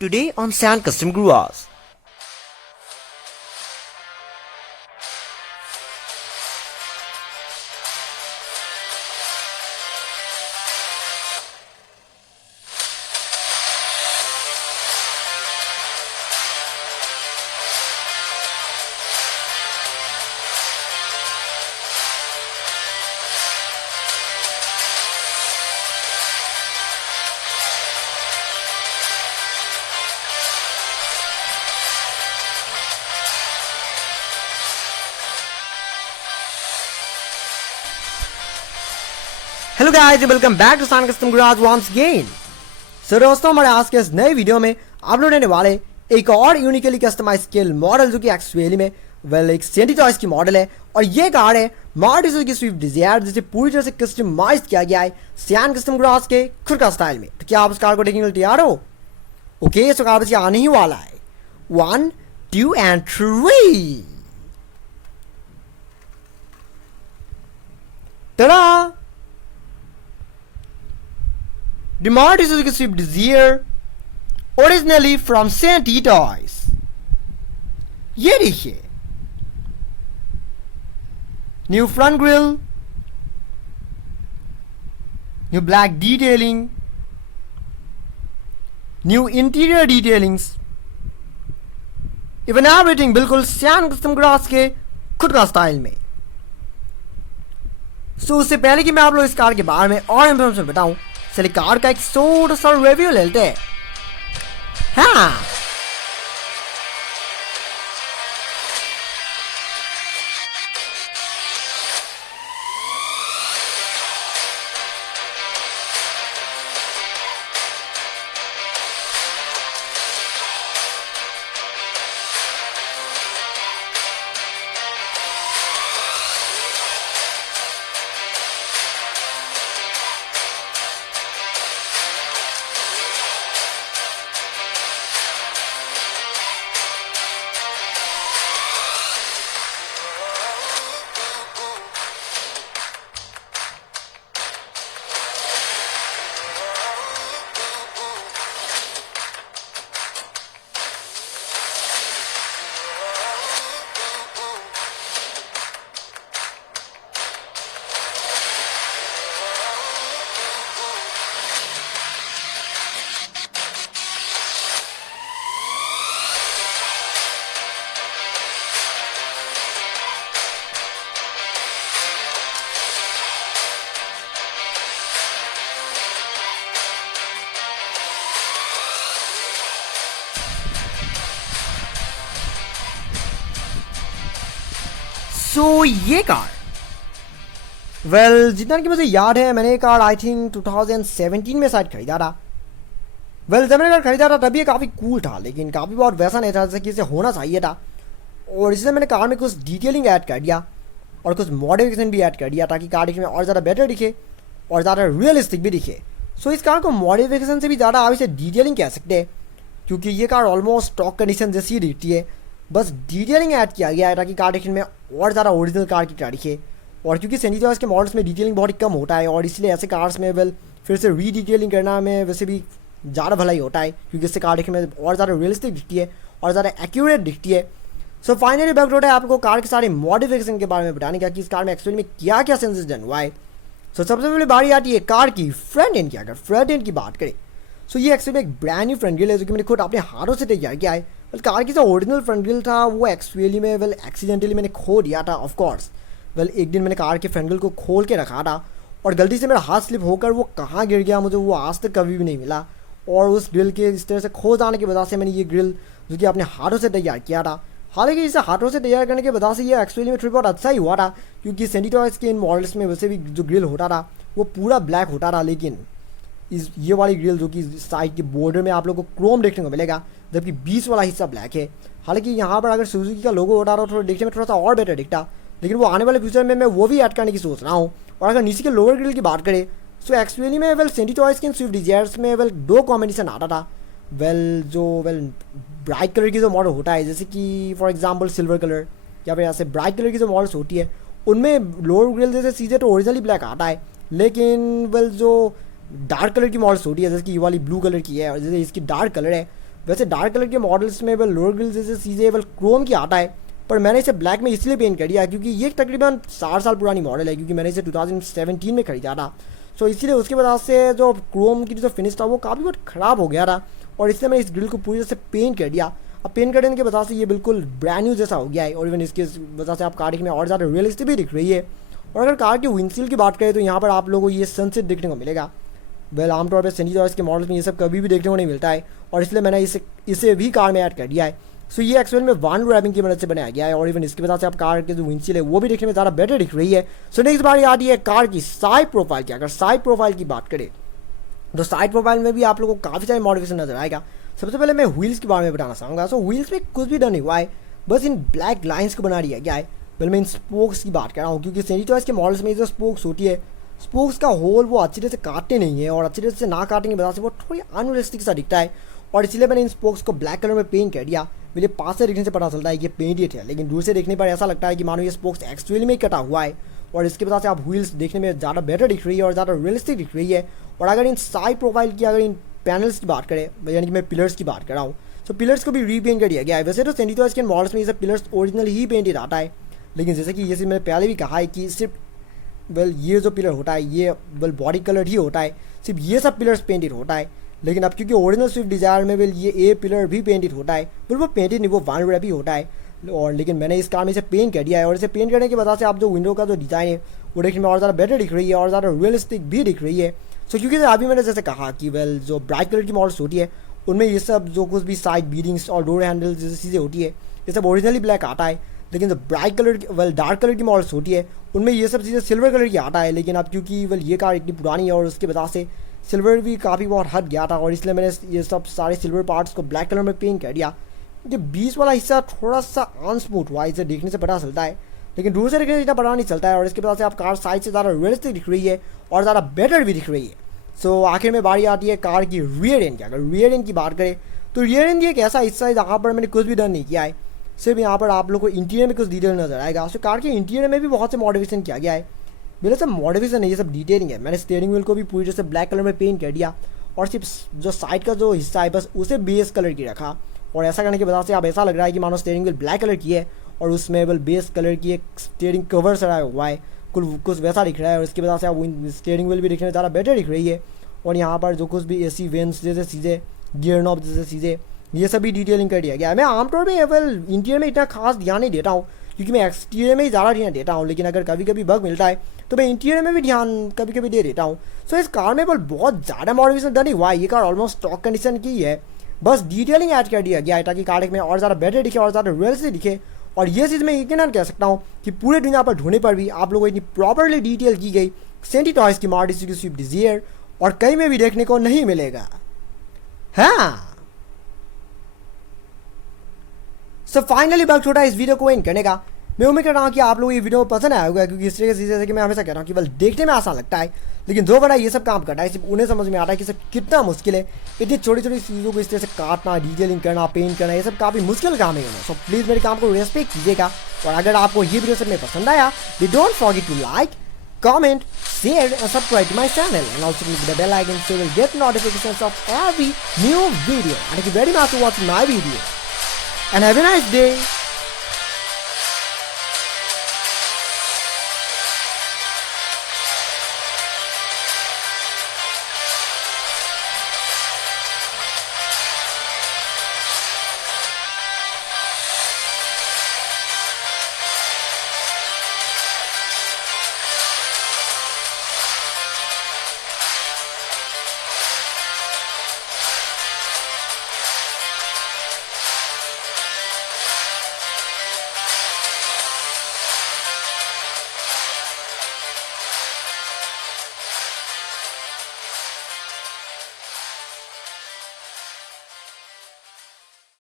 Today on Sand Custom Growers. Hello guys, welcome back to San Custom Garage once again. So दोस्तों, हमारे आज के इस नए वीडियो में आप लोग रहने वाले एक और यूनिकली कस्टमाइज स्केल मॉडल जो कि एक्चुअली में एक सेंटी चॉइस की मॉडल है। और ये कार है मारुति सुजुकी स्विफ्ट डिजायर, जिसे पूरी तरह से कस्टमाइज किया गया है सैन कस्टम गराज के खुद का स्टाइल में। तो क्या आप उस कार को देखने के लिए तैयार हो? ओके, सो कार बस आने ही वाला है। 1, 2 and 3। tada! The Maruti Suzuki Swift Desire, originally from Santee Toys। ये देखिए, new front grille, new black detailing, new interior detailings, even everything बिल्कुल सैन कस्टम गराज के खुद का स्टाइल में। सो उससे पहले कि मैं आप लोग इस कार के बारे में और इन्फॉर्मेशन बताऊं, चलिए कार का एक छोटा सा रिव्यू ले लेते हैं। हाँ, सो ये कार जितना कि मुझे याद है, मैंने ये कार आई थिंक 2017 में शायद खरीदा था। जब मैंने कार खरीदा था तब ये काफ़ी कूल था, लेकिन काफ़ी बहुत वैसा नहीं था जैसे कि इसे होना चाहिए था। और इसलिए मैंने कार में कुछ डिटेलिंग ऐड कर दिया और कुछ मॉडिफिकेशन भी ऐड कर दिया ताकि कार दिखने में और ज़्यादा बेटर दिखे और ज़्यादा रियलिस्टिक भी दिखे। सो इस कार को मॉडिफिकेशन से भी ज़्यादा आप इसे डिटेलिंग कह सकते हैं, क्योंकि ये कार ऑलमोस्ट स्टॉक कंडीशन जैसी ही दिखती है। बस डिटेलिंग ऐड किया गया है ताकि कार दिखने में और ज़्यादा ओरिजिनल कार की तरह दिखे। और क्योंकि सेंटी चॉइस के मॉडल्स में डिटेलिंग बहुत ही कम होता है, और इसलिए ऐसे कार्स में फिर से री डिटेलिंग करना में वैसे भी ज़्यादा भलाई होता है, क्योंकि इससे कार दिखने में और ज़्यादा रियलिस्टिक दिखती है और ज़्यादा एक्यूरेट दिखती है। सो फाइनली बैक होता है आपको कार के सारे मॉडिफिकेशन के बारे में बताने का कि इस कार में एक्चुअली में क्या क्या चेंजेस डन हुआ है। सो सबसे पहले बारी आती है कार की फ्रंट एंड की। अगर फ्रंट एंड की बात करें, सो ये एक्चुअली एक ब्रांड न्यू फ्रंट ग्रिल है जो कि मैंने खुद अपने हाथों से तैयार किया है। कार की जो ओरिजिनल फ्रंट ग्रिल था वो एक्चुअली में एक्सीडेंटली मैंने खो दिया था। ऑफ कोर्स एक दिन मैंने कार के फ्रंट ग्रिल को खोल के रखा था और गलती से मेरा हाथ स्लिप होकर वो कहाँ गिर गया मुझे वो आज तक कभी भी नहीं मिला। और उस ग्रिल के इस तरह से खो जाने की वजह से मैंने ये ग्रिल जो कि अपने हाथों से तैयार किया था। हालांकि इसे हाथों से तैयार करने की वजह से ये एक्चुअली में थोड़ी बहुत अच्छा ही हुआ था, क्योंकि सेंटी टॉयज के इन मॉडल्स में वैसे भी जो ग्रिल होता था वो पूरा ब्लैक होता था, लेकिन ये वाली ग्रिल जो कि साइड के बॉर्डर में आप लोगों को क्रोम देखने को मिलेगा, जबकि बीच वाला हिस्सा ब्लैक है। हालांकि यहाँ पर अगर सुजुकी का लोगो होता तो देखने में थोड़ा सा और बेटर दिखता, लेकिन वो आने वाले फ्यूचर में मैं वो भी ऐड करने की सोच रहा हूँ। और अगर नीचे के लोअर ग्रिल की बात करें, सो एक्चुअली में सेंटी टॉयज के स्विफ्ट डिजायर्स में दो कॉम्बिनेशन आता था। जो ब्राइट कलर की जो मॉडल होता है, जैसे कि फॉर एग्जांपल सिल्वर कलर या फिर ऐसे ब्राइट कलर की जो मॉडल्स होती है, उनमें लोअर ग्रिल जैसे सीधे तो ओरिजिनली ब्लैक आता है, लेकिन जो डार्क कलर की मॉडल्स होती है जैसे कि ये वाली ब्लू कलर की है और जैसे इसकी डार्क कलर है, वैसे डार्क कलर के मॉडल्स में वेल लोअर ग्रिल जैसे चीज़ें वेल क्रोम की आता है, पर मैंने इसे ब्लैक में इसलिए पेंट कर दिया क्योंकि ये तकरीबन 4 साल पुरानी मॉडल है, क्योंकि मैंने इसे 2017 में खरीदा था। सो इसीलिए उसकी वजह से जो क्रोम की जो फिनिश था वो काफ़ी बहुत ख़राब हो गया था, और इसलिए मैंने इस ग्रिल को पूरी तरह से पेंट कर दिया। अब पेंट करने की वजह से ये बिल्कुल ब्रांड न्यू जैसा हो गया है, और इवन इसकी वजह से आप कार में और ज़्यादा रियलिस्टिक भी दिख रही है। और अगर कार की विंडशील्ड की बात करें तो यहाँ पर आप लोगों को ये सनसेट देखने को मिलेगा। वेल आमतौर पर सेंटी चॉइस के मॉडल्स में ये सब कभी भी देखने को नहीं मिलता है, और इसलिए मैंने इसे भी कार में ऐड कर दिया है। सो ये एक्चुअल में वान रैपिंग की मदद से बनाया गया है, और इवन इसकी वजह से आप कार की जो विंडशील्ड है वो भी देखने में ज़्यादा बेटर दिख रही है। सो नेक्स्ट बार आती है कार की साइड प्रोफाइल की। अगर साइड प्रोफाइल की बात करें तो साइड प्रोफाइल में भी आप लोगों को काफ़ी सारे मॉडिफिकेशन नजर आएगा। सबसे पहले मैं व्हील्स के बारे में बताना चाहूँगा। सो व्हील्स में कुछ भी डर नहीं हुआ है, बस इन ब्लैक लाइन्स को बना दिया गया है। वेल मैं इन स्पोक्स की बात कर रहा हूँ, क्योंकि सेंटी चॉइस के मॉडल्स में जो स्पोक्स होती है, स्पोक्स का होल वो अच्छी तरह से काटते नहीं है, और अच्छी तरह से ना काटने की वजह से वो थोड़ी अनरियलिस्टिक सा दिखता है, और इसलिए मैंने इन स्पोक्स को ब्लैक कलर में पेंट कर दिया। मुझे पास से देखने से पता चलता है कि ये पेंटेड है, लेकिन दूर से देखने पर ऐसा लगता है कि मानो ये स्पोक्स एक्चुअली में कटा हुआ है, और इसकी वजह से आप व्हील्स देखने में ज़्यादा बेटर दिख रही है और ज़्यादा रियलिस्टिक दिख रही है। और अगर इन साइड प्रोफाइल की, अगर इन पैनल्स की बात करें, यानी कि मैं पिलर्स की बात कर रहा हूँ, तो पिलर्स को भी रीपेंट कर दिया गया है। वैसे तो सेंटी चॉइस के मॉडल्स में ये सब पिलर्स ओरिजिनल ही पेंटेड आता है, लेकिन जैसे कि जैसे मैंने पहले भी कहा है कि सिर्फ वेल ये जो पिलर होता है ये वेल बॉडी कलर ही होता है, सिर्फ ये सब पिलर्स पेंटेड होता है। लेकिन अब क्योंकि ओरिजिनल स्विफ्ट डिज़ायर में वेल ये ए पिलर भी पेंटेड होता है, वेल वो पेंटेड नहीं, वो वान रैप ही होता है। और लेकिन मैंने इस कार में इसे पेंट कर दिया है, और इसे पेंट करने की वजह से आप जो विंडो का जो डिज़ाइन है वो देखने में और ज़्यादा बेटर दिख रही है और ज़्यादा रियलिस्टिक भी दिख रही है। सो क्योंकि अभी मैंने जैसे कहा कि वेल जो ब्राइट कलर की मॉडल्स होती है उनमें ये सब जो कुछ भी साइड बीडिंग्स और डोर हैंडल जैसी चीज़ें होती है ये सब ओरिजिनली ब्लैक आता है, लेकिन जो ब्राइट कलर की वेल डार्क कलर की मॉडल्स होती है उनमें ये सब चीज़ें सिल्वर कलर की आता है। लेकिन अब क्योंकि वेल ये कार इतनी पुरानी है और उसकी वजह से सिल्वर भी काफ़ी बहुत हट गया था, और इसलिए मैंने ये सब सारे सिल्वर पार्ट्स को ब्लैक कलर में पेंट कर दिया। ये बीच वाला हिस्सा थोड़ा सा अनस्मूथ हुआ, इसे देखने से पता चलता है, लेकिन दूर से देखने से इतना पता नहीं चलता है, और इसके वजह से आप कार साइड से ज़्यादा रियलिस्टिक दिख रही है और ज़्यादा बेटर भी दिख रही है। सो आखिर में बारी आती है कार की रियर एंड की। अगर रियर एंड की बात करें तो रियर एंड एक ऐसा हिस्सा है जहाँ पर मैंने कुछ भी डन नहीं किया है, सिर्फ यहाँ पर आप लोग को इंटीरियर में कुछ डिटेल नजर आएगा। सो कार के इंटीरियर में भी बहुत से मॉडिफिकेशन किया गया है। मेरे सब मॉडिफिकेशन है, ये सब डिटेलिंग है। मैंने स्टीयरिंग व्हील को भी पूरी तरह से ब्लैक कलर में पेंट कर दिया, और सिर्फ जो साइड का जो हिस्सा है बस उसे बेस कलर की रखा, और ऐसा करने की वजह से अब ऐसा लग रहा है कि मानो स्टीयरिंग व्हील ब्लैक कलर की है और उसमें बल बेस कलर की एक स्टीयरिंग कवर सड़ा हुआ है, कुछ वैसा दिख रहा है, और इसकी वजह से अब स्टीयरिंग व्हील भी दिखने में ज़्यादा बेटर दिख रही है। और यहाँ पर जो कुछ भी एसी वेंट्स जैसे चीज़ें, गियर नॉब जैसे चीज़ें, ये सभी डिटेलिंग कर दिया गया है। मैं आमतौर पर वेल इंटीरियर में इतना खास ध्यान नहीं देता हूँ, क्योंकि मैं एक्सटीरियर में ही ज़्यादा ध्यान देता हूँ, लेकिन अगर कभी कभी बग मिलता है तो मैं इंटीरियर में भी ध्यान कभी कभी दे देता हूँ। सो इस कार में बल बहुत ज़्यादा मॉडिफिकेशन डन नहीं हुआ है, ये कार ऑलमोस्ट स्टॉक कंडीशन की है, बस डिटेलिंग ऐड कर दिया गया है ताकि कार में और ज़्यादा बेटर दिखे और ज़्यादा रियलिस्टिक दिखे। और ये चीज़ मैं यकीनन कह सकता हूँ कि पूरे दुनिया पर ढूंढने पर भी आप लोगों को इतनी प्रॉपरली डिटेल की गई सेंटी टॉयज़ की मारुति सुजुकी स्विफ्ट डिज़ायर और कहीं में भी देखने को नहीं मिलेगा। हाँ, सो फाइनली वक्त छोटा इस वीडियो को एंड करने का। मैं उम्मीद कर रहा हूँ कि आप लोग ये वीडियो पसंद आया होगा, क्योंकि इस तरह की चीज़ें कि मैं हमेशा कह रहा हूँ कि बस देखने में आसान लगता है, लेकिन जो बड़ा ये सब काम करता है सिर्फ उन्हें समझ में आता है कि सब कितना मुश्किल है। इतनी छोटी छोटी चीज़ों को इस तरह से काटना, डिटेलिंग करना, पेंट करना, ये सब काफ़ी मुश्किल काम है। सो प्लीज़ मेरे काम को रेस्पेक्ट कीजिएगा, और अगर आपको ये वीडियो सब में पसंद आया तो don't forget to like, comment, share and subscribe to my channel, and also click the bell icon so you will get notifications of every new video. And thank you very much for watching my video, and have a nice day.